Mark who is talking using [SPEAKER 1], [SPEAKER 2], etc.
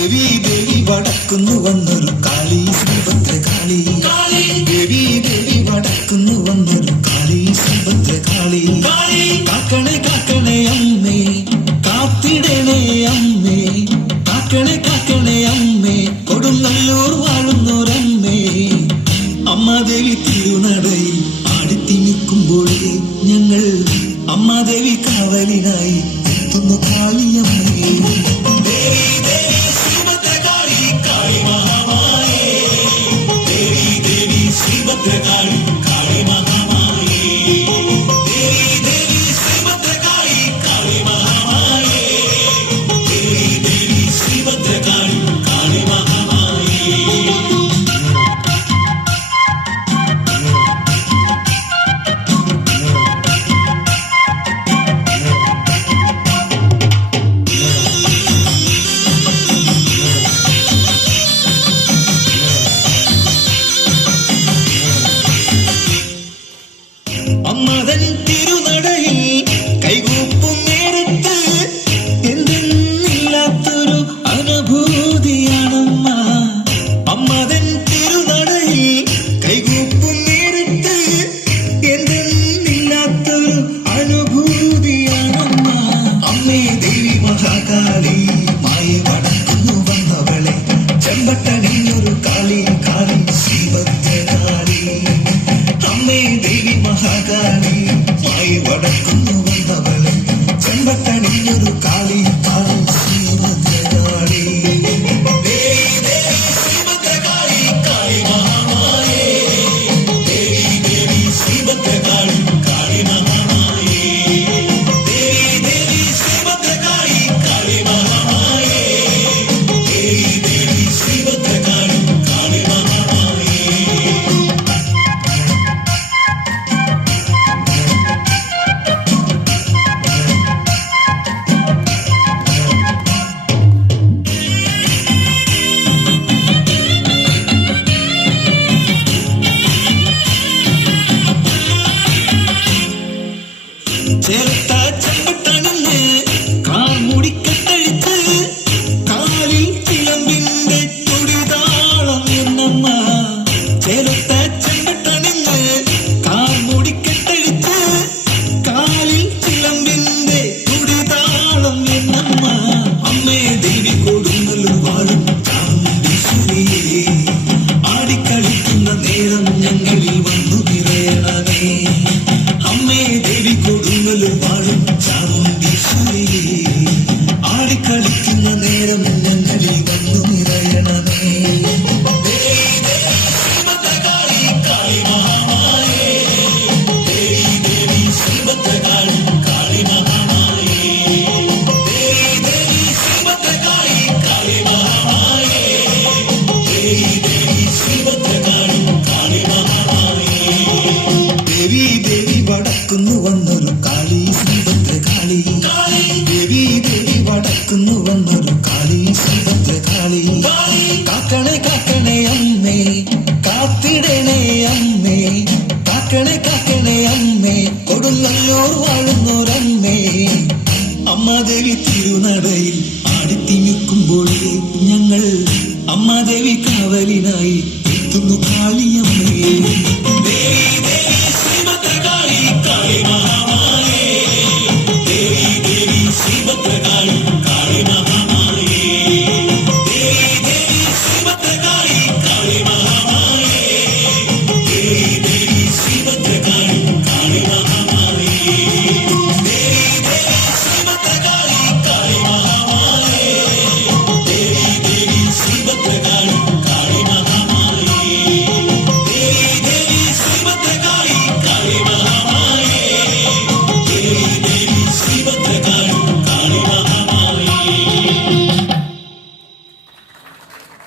[SPEAKER 1] ദേവി ദേവി വടക്കുന്നു വന്നൊരു കാളി ശ്രീഭദ്രകാളി. ദേവി ദേവി വടക്കുന്നു വന്നൊരു കാളി ശ്രീഭദ്രകാളി. Ali ഞങ്ങൾ അമ്മാദേവി കാവലിനായി എത്തുന്നു കാളിയമ്മ.